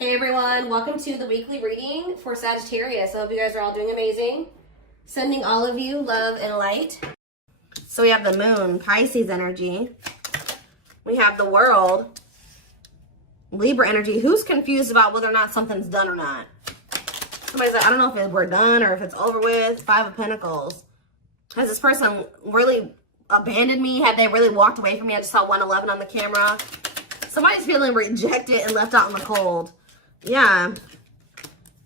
Hey everyone, welcome to the weekly reading for Sagittarius. I hope you guys are all doing amazing. Sending all of you love and light. So we have the moon, Pisces energy. We have the world, Libra energy. Who's confused about whether or not something's done or not? Somebody's like, I don't know if we're done or if it's over with. Five of Pentacles. Has this person really abandoned me? Have they really walked away from me? I just saw 111 on the camera. Somebody's feeling rejected and left out in the cold. Yeah.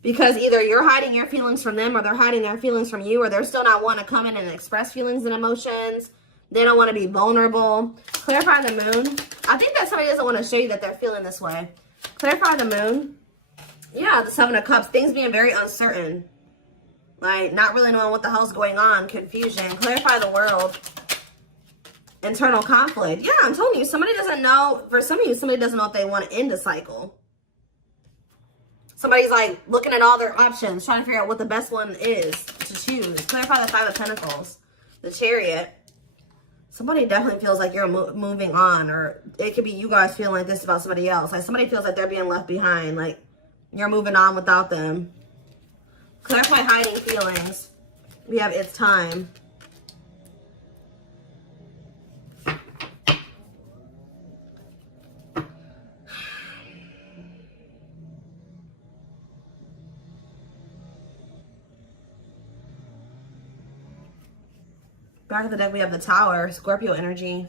Because either you're hiding your feelings from them or they're hiding their feelings from you, or they're still not wanting to come in and express feelings and emotions. They don't want to be vulnerable. Clarify the moon. I think that somebody doesn't want to show you that they're feeling this way. Clarify the moon. Yeah, the Seven of Cups. Things being very uncertain. Like, not really knowing what the hell's going on. Confusion. Clarify the world. Internal conflict. Yeah, I'm telling you, somebody doesn't know. For some of you, somebody doesn't know if they want to end a cycle. Somebody's like looking at all their options, trying to figure out what the best one is to choose. Clarify the Five of Pentacles. The Chariot. Somebody definitely feels like you're moving on, or it could be you guys feeling like this about somebody else. Like somebody feels like they're being left behind, like you're moving on without them. Clarify hiding feelings. We have it's time. Back of the deck, we have the Tower, Scorpio energy.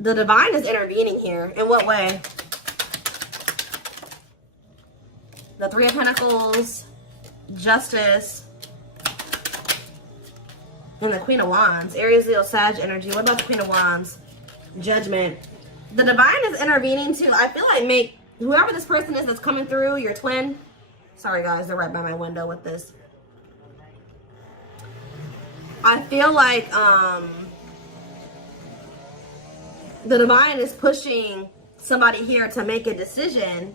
The Divine is intervening here. In what way? The Three of Pentacles, Justice, and the Queen of Wands. Aries, Leo, Sag energy. What about the Queen of Wands? Judgment. The Divine is intervening too. I feel like whoever this person is that's coming through, your twin. Sorry guys, they're right by my window with this. I feel like the Divine is pushing somebody here to make a decision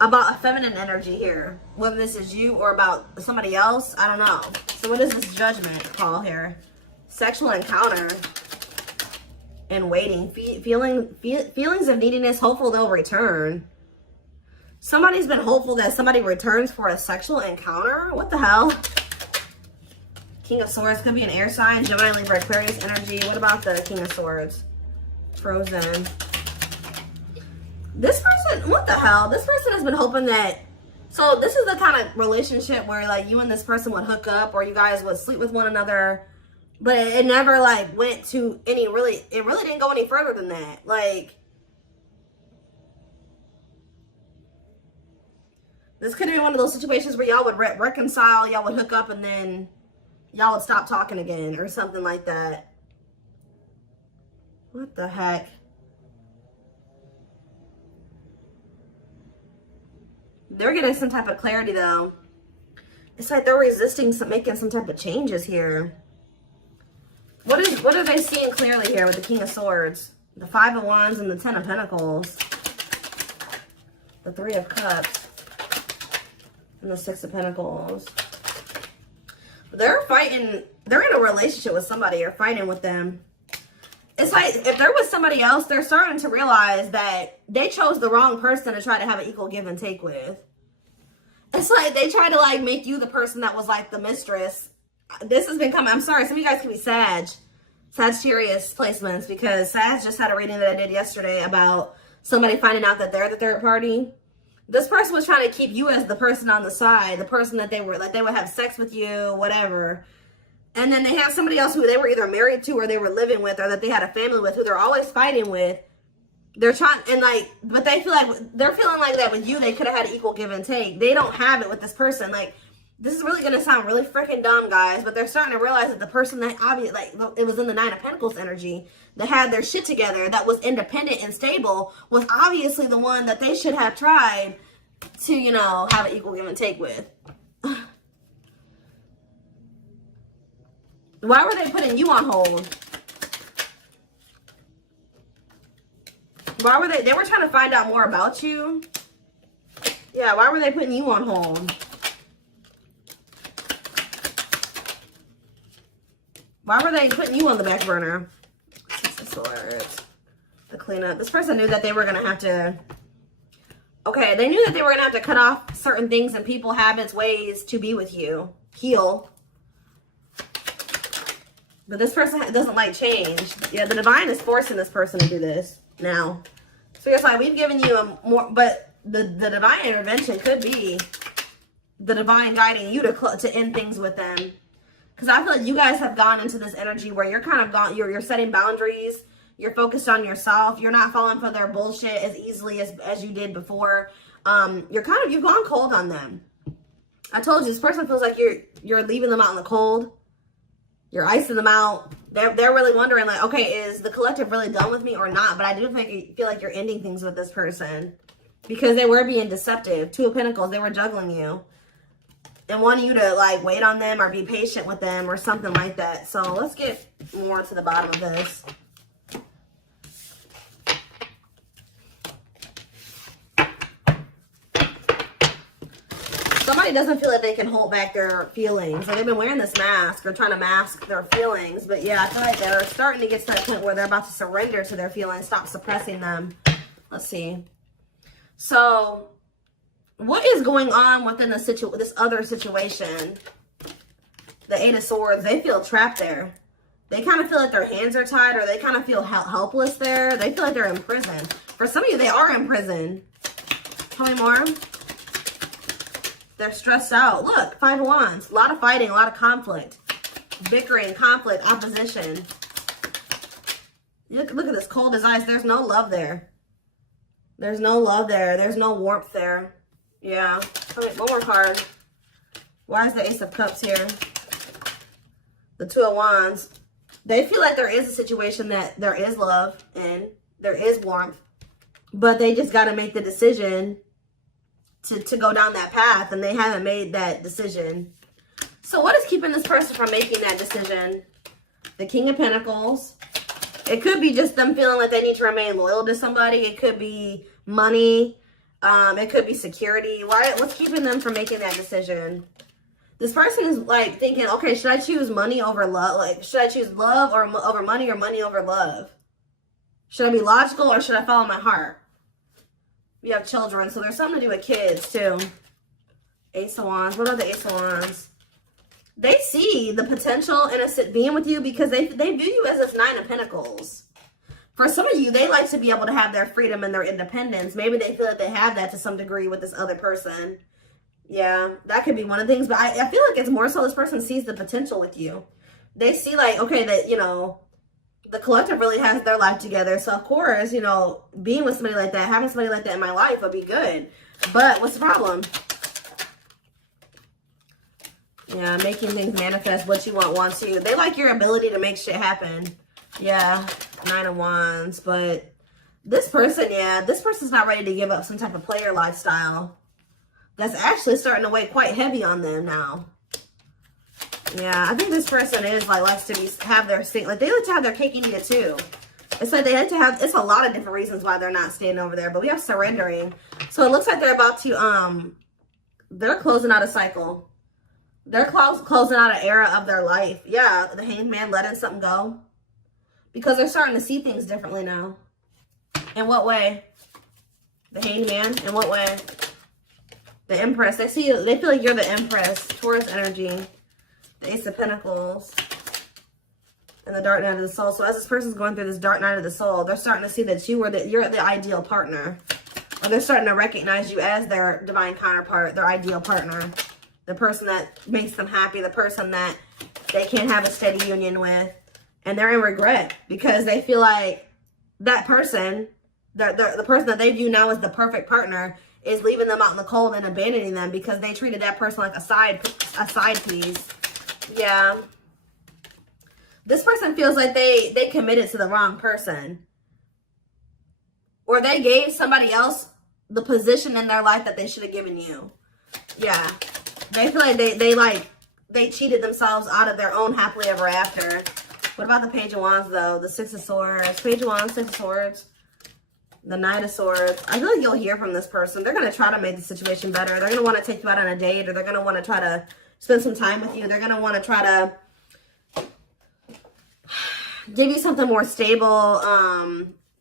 about a feminine energy here. Whether this is you or about somebody else, I don't know. So what is this Judgment call here? Sexual encounter and waiting. Feelings of neediness, hopeful they'll return. Somebody's been hopeful that somebody returns for a sexual encounter. What the hell? King of Swords could be an air sign. Gemini, Libra, Aquarius energy. What about the King of Swords? Frozen. This person, what the hell? This person has been hoping that, so this is the kind of relationship where like you and this person would hook up or you guys would sleep with one another, but it never like went to any it really didn't go any further than that. Like, this could be one of those situations where y'all would reconcile, y'all would hook up, and then y'all would stop talking again or something like that. What the heck? They're getting some type of clarity though. It's like they're resisting making some type of changes here. What are they seeing clearly here with the King of Swords? The Five of Wands and the Ten of Pentacles. The Three of Cups. And the Six of Pentacles. They're fighting. They're in a relationship with somebody or fighting with them. It's like if there was somebody else, they're starting to realize that they chose the wrong person to try to have an equal give and take with. It's like they try to like make you the person that was like the mistress. This has been coming. I'm sorry. Some of you guys can be Sagittarius placements, because Sag just had a reading that I did yesterday about somebody finding out that they're the third party. This person was trying to keep you as the person on the side, the person that they would have sex with you, whatever. And then they have somebody else who they were either married to or they were living with or that they had a family with who they're always fighting with. They're trying, and like, but they feel like, they're feeling like that with you, they could have had an equal give and take. They don't have it with this person. Like, this is really going to sound really freaking dumb, guys, but they're starting to realize that the person that obviously, like, it was in the Nine of Pentacles energy, that had their shit together, that was independent and stable, was obviously the one that they should have tried to, you know, have an equal give and take with. Why were they putting you on hold? Why were they were trying to find out more about you? Yeah, why were they putting you on hold? Why were they putting you on the back burner? Six of Swords. The cleanup. This person knew that they were going to have to... Okay, they knew that they were going to have to cut off certain things and people, habits, ways to be with you. Heal. But this person doesn't like change. Yeah, the divine is forcing this person to do this now. So it's like, we've given you a more... But the divine intervention could be the divine guiding you to end things with them. Because I feel like you guys have gone into this energy where you're kind of gone, you're setting boundaries. You're focused on yourself. You're not falling for their bullshit as easily as you did before. You've gone cold on them. I told you, this person feels like you're leaving them out in the cold. You're icing them out. They're really wondering, like, okay, is the collective really done with me or not? But I do feel like you're ending things with this person because they were being deceptive. Two of Pentacles, they were juggling you and wanting you to like wait on them or be patient with them or something like that. So let's get more to the bottom of this. Somebody doesn't feel like they can hold back their feelings. Or they've been wearing this mask or trying to mask their feelings. But yeah, I feel like they're starting to get to that point where they're about to surrender to their feelings. Stop suppressing them. Let's see. So what is going on within this other situation? The Eight of Swords, they feel trapped there. They kind of feel like their hands are tied or they kind of feel helpless there. They feel like they're in prison. For some of you, they are in prison. Tell me more. They're stressed out. Look, Five of Wands. A lot of fighting, a lot of conflict. Bickering, conflict, opposition. Look at this cold as ice. There's no love there. There's no love there. There's no warmth there. Yeah. Okay, one more card. Why is the Ace of Cups here? The Two of Wands. They feel like there is a situation that there is love in. There is warmth. But they just got to make the decision to go down that path. And they haven't made that decision. So what is keeping this person from making that decision? The King of Pentacles. It could be just them feeling like they need to remain loyal to somebody. It could be money. It could be security. What's keeping them from making that decision? This person is like thinking, okay, should I choose money over love? Like, should I choose love over money or money over love? Should I be logical or should I follow my heart? You have children, so there's something to do with kids too. Ace of Wands. What are the Ace of Wands? They see the potential in being with you because they view you as this Nine of Pentacles. For some of you, they like to be able to have their freedom and their independence. Maybe they feel like they have that to some degree with this other person. Yeah, that could be one of the things. But I feel like it's more so this person sees the potential with you. They see like, okay, that, you know, the collective really has their life together. So, of course, you know, being with somebody like that, having somebody like that in my life would be good. But what's the problem? Yeah, making things manifest what you want to. They like your ability to make shit happen. Yeah, Nine of Wands. But this person, yeah, this person's not ready to give up some type of player lifestyle. That's actually starting to weigh quite heavy on them now. Yeah, I think this person is like likes to have their thing. Like they like to have their cake and eat it too. It's like they like to have. It's a lot of different reasons why they're not staying over there. But we have surrendering. So it looks like they're about to they're closing out a cycle. They're closing out an era of their life. Yeah, the Hanged Man letting something go because they're starting to see things differently now. In what way? The Hanged Man. In what way? The Empress. They feel like you're the Empress. Taurus energy. The Ace of Pentacles. And the Dark Night of the Soul. So as this person's going through this Dark Night of the Soul, they're starting to see that you're the ideal partner. Or they're starting to recognize you as their divine counterpart, their ideal partner. The person that makes them happy. The person that they can't have a steady union with. And they're in regret because they feel like that person, the person that they view now as the perfect partner, is leaving them out in the cold and abandoning them because they treated that person like a side piece. Yeah. This person feels like they committed to the wrong person. Or they gave somebody else the position in their life that they should have given you. Yeah. They feel like they cheated themselves out of their own happily ever after. What about the Page of Wands though? The Six of Swords. Page of Wands, Six of Swords. The Knight of Swords. I feel like you'll hear from this person. They're going to try to make the situation better. They're going to want to take you out on a date, or they're going to want to try to spend some time with you. They're going to want to try to give you something more stable.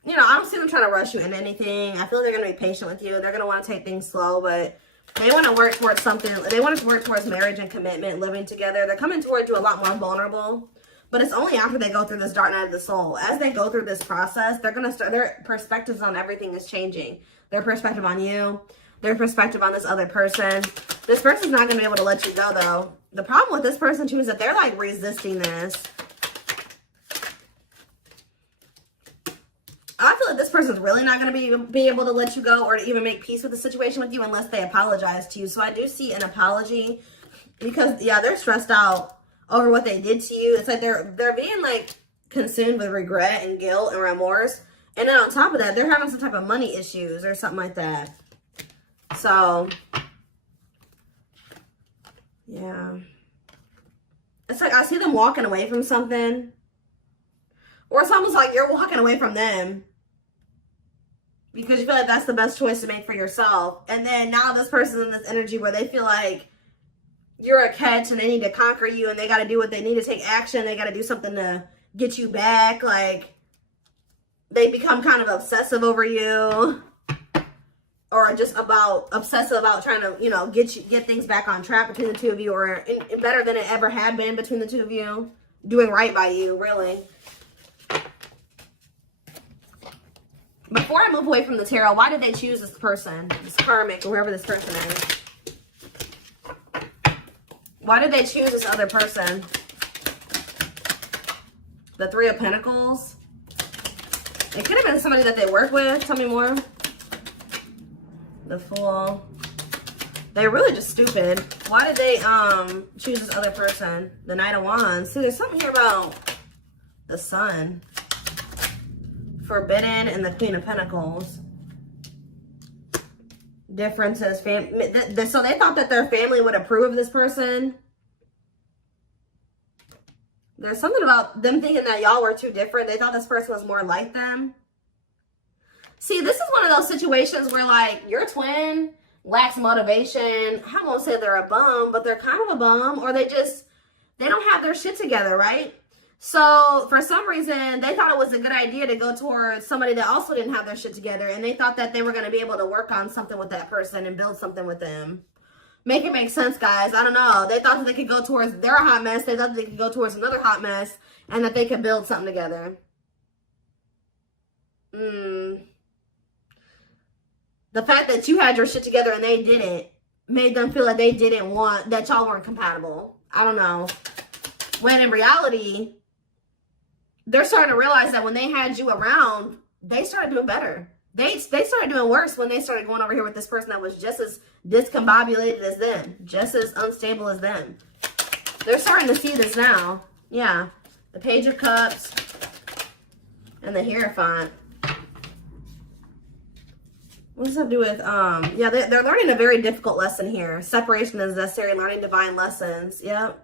You know, I don't see them trying to rush you into anything. I feel like they're going to be patient with you. They're going to want to take things slow, but they want to work towards something. They want to work towards marriage and commitment, living together. They're coming towards you a lot more vulnerable, but it's only after they go through this dark night of the soul. As they go through this process, they're going to start, their perspectives on everything is changing. Their perspective on you, their perspective on this other person. This person's not going to be able to let you go, though. The problem with this person, too, is that they're, like, resisting this. I feel like this person's really not going to be able to let you go or to even make peace with the situation with you unless they apologize to you. So I do see an apology because, yeah, they're stressed out over what they did to you. It's like they're being, like, consumed with regret and guilt and remorse. And then on top of that, they're having some type of money issues or something like that. So, yeah. It's like I see them walking away from something. Or it's almost like you're walking away from them because you feel like that's the best choice to make for yourself. And then now this person's in this energy where they feel like you're a catch and they need to conquer you and they got to do what they need to take action. They got to do something to get you back. Like they become kind of obsessive over you or just obsessive about trying to, you know, get things back on track between the two of you or better than it ever had been between the two of you. Doing right by you, really. Before I move away from the tarot, why did they choose this person? This karmic, or whoever this person is. Why did they choose this other person? The Three of Pentacles. It could have been somebody that they work with. Tell me more. The Fool. They're really just stupid. Why did they choose this other person? The Knight of Wands. See, there's something here about the Sun. Forbidden and the Queen of Pentacles. Differences. So they thought that their family would approve of this person. There's something about them thinking that y'all were too different. They thought this person was more like them. See, this is one of those situations where, like, your twin lacks motivation. I won't say they're a bum, but they're kind of a bum. Or they don't have their shit together, right? So, for some reason, they thought it was a good idea to go towards somebody that also didn't have their shit together. And they thought that they were going to be able to work on something with that person and build something with them. Make it make sense, guys. I don't know. They thought that they could go towards their hot mess. They thought that they could go towards another hot mess. And that they could build something together. The fact that you had your shit together and they didn't made them feel like they didn't want, that y'all weren't compatible. I don't know. When in reality, they're starting to realize that when they had you around, they started doing better. They started doing worse when they started going over here with this person that was just as discombobulated as them. Just as unstable as them. They're starting to see this now. Yeah. The Page of Cups. And the Hierophant. What does that do with, yeah, they're learning a very difficult lesson here. Separation is necessary, learning divine lessons. Yep.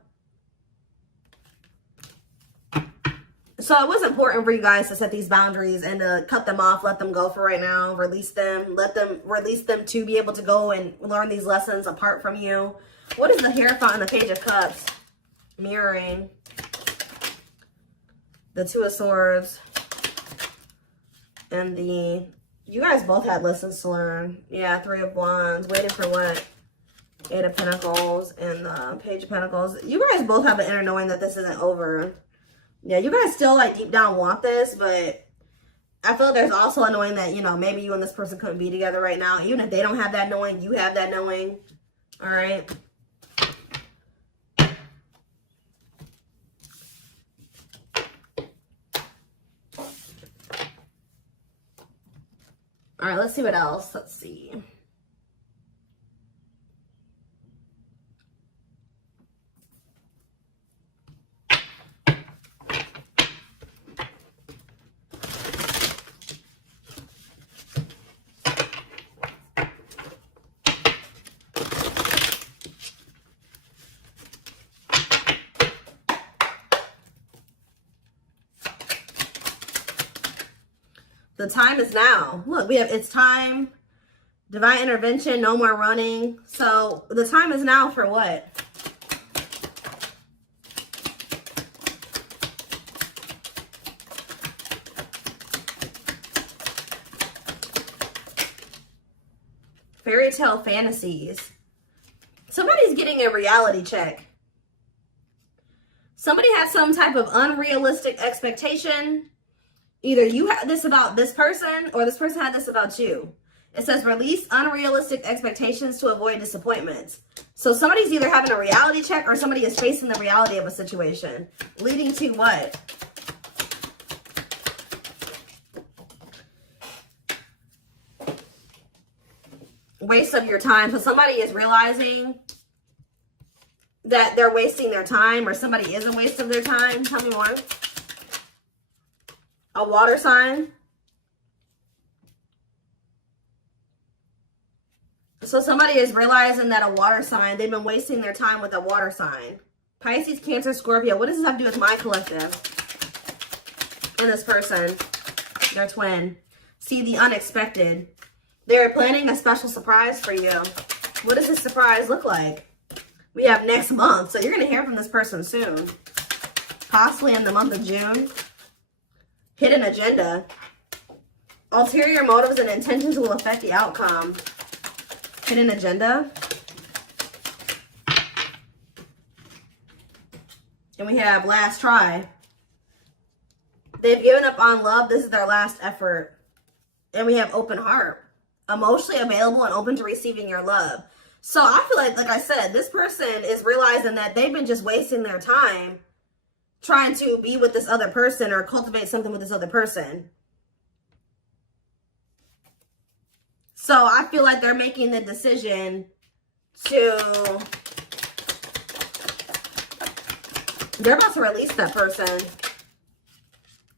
So it was important for you guys to set these boundaries and to cut them off, let them go for right now, release them, release them to be able to go and learn these lessons apart from you. What is the Hierophant and the Page of Cups? Mirroring. The Two of Swords. And the... You guys both had lessons to learn. Yeah, Three of Wands. Waiting for what? Eight of Pentacles and the Page of Pentacles. You guys both have an inner knowing that this isn't over. Yeah, you guys still, like, deep down want this, but I feel like there's also a knowing that, you know, maybe you and this person couldn't be together right now. Even if they don't have that knowing, you have that knowing. All right? All right, let's see what else. Let's see. The time is now. Look, we have, it's time, divine intervention, no more running. So the time is now for what? fairy tale fantasies. Somebody's getting a reality check. Somebody has some type of unrealistic expectation. Either you had this about this person or this person had this about you. It says release unrealistic expectations to avoid disappointments. So somebody's either having a reality check or somebody is facing the reality of a situation. Leading to what? Waste of your time. So somebody is realizing that they're wasting their time, or somebody is a waste of their time. Tell me more. A water sign. So somebody is realizing that a water sign, they've been wasting their time with a water sign. Pisces, Cancer, Scorpio. What does this have to do with my collective? And this person, their twin. See the unexpected. They're planning a special surprise for you. What does this surprise look like? We have next month. So you're going to hear from this person soon. Possibly in the month of June. Hidden agenda. Ulterior motives and intentions will affect the outcome. Hidden agenda. And we have last try. They've given up on love. This is their last effort. And we have open heart. Emotionally available and open to receiving your love. So I feel like I said, this person is realizing that they've been just wasting their time trying to be with this other person or cultivate something with this other person. So I feel like they're making the decision to, they're about to release that person.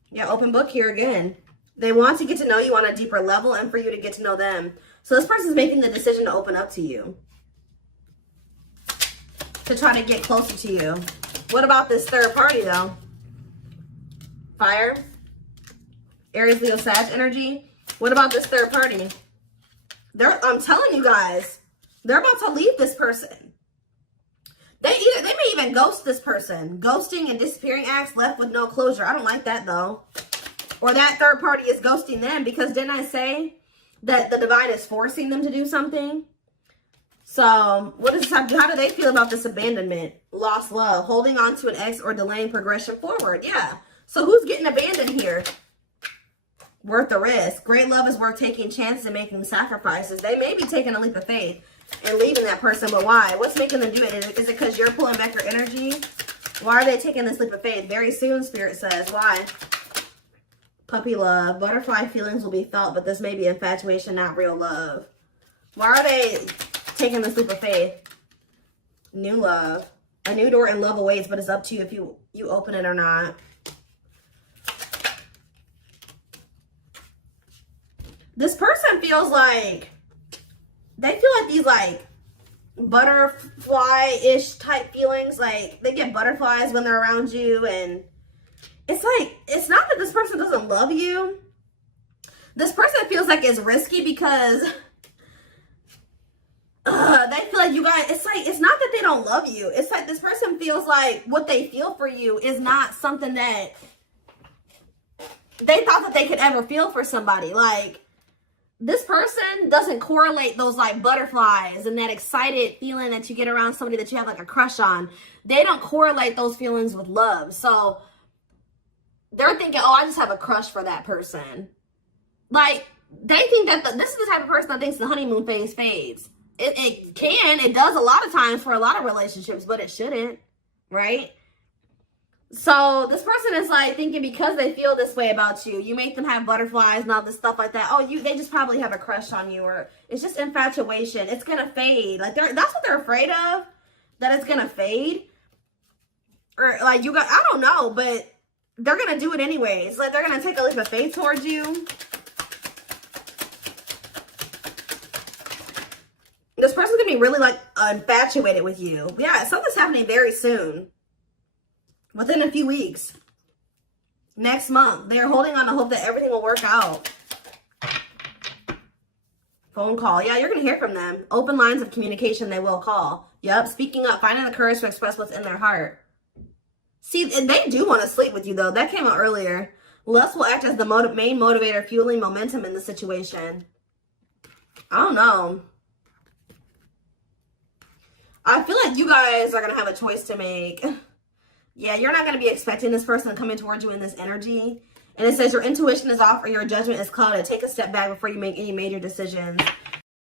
Yeah, open book here again. They want to get to know you on a deeper level and for you to get to know them. So this person's making the decision to open up to you. To try to get closer to you. What about this third party though? Fire. Aries, Leo, Sag energy. What about this third party? I'm telling you guys, they're about to leave this person. They may even ghost this person. Ghosting and disappearing acts, left with no closure. I don't like that though. Or that third party is ghosting them, because didn't I say that the divine is forcing them to do something? So what does this have to do? How do they feel about this abandonment? Lost love, holding on to an ex, or delaying progression forward. Yeah. So who's getting abandoned here? Worth the risk. Great love is worth taking chances and making sacrifices. They may be taking a leap of faith and leaving that person, but why? What's making them do it? Is it because you're pulling back your energy? Why are they taking this leap of faith? Very soon, Spirit says. Why? Puppy love. Butterfly feelings will be felt, but this may be infatuation, not real love. Why are they taking this leap of faith? New love. A new door and love awaits, but it's up to you if you open it or not. This person feels like, they feel like these like butterfly-ish type feelings. Like they get butterflies when they're around you, and it's like, it's not that this person doesn't love you. This person feels like it's risky because they feel like you guys, it's like, it's not that they don't love you. It's like this person feels like what they feel for you is not something that they thought that they could ever feel for somebody. Like, this person doesn't correlate those like butterflies and that excited feeling that you get around somebody that you have like a crush on. They don't correlate those feelings with love. So they're thinking, oh, I just have a crush for that person. Like, they think that this is the type of person that thinks the honeymoon phase fades. It does a lot of times for a lot of relationships, but it shouldn't, right? So this person is like thinking because they feel this way about you, you make them have butterflies and all this stuff like that. Oh, they just probably have a crush on you, or it's just infatuation. It's gonna fade. Like that's what they're afraid of, that it's gonna fade. Or like I don't know, but they're gonna do it anyways. Like they're gonna take a leap of faith towards you. This person's gonna be really like infatuated with you. Yeah, something's happening very soon. Within a few weeks. Next month. They're holding on to hope that everything will work out. Phone call. Yeah, you're going to hear from them. Open lines of communication, they will call. Yep, speaking up. Finding the courage to express what's in their heart. See, and they do want to sleep with you, though. That came out earlier. Lust will act as the main motivator, fueling momentum in the situation. I don't know. I feel like you guys are going to have a choice to make. Yeah, you're not going to be expecting this person to come in towards you in this energy. And it says your intuition is off or your judgment is clouded. Take a step back before you make any major decisions.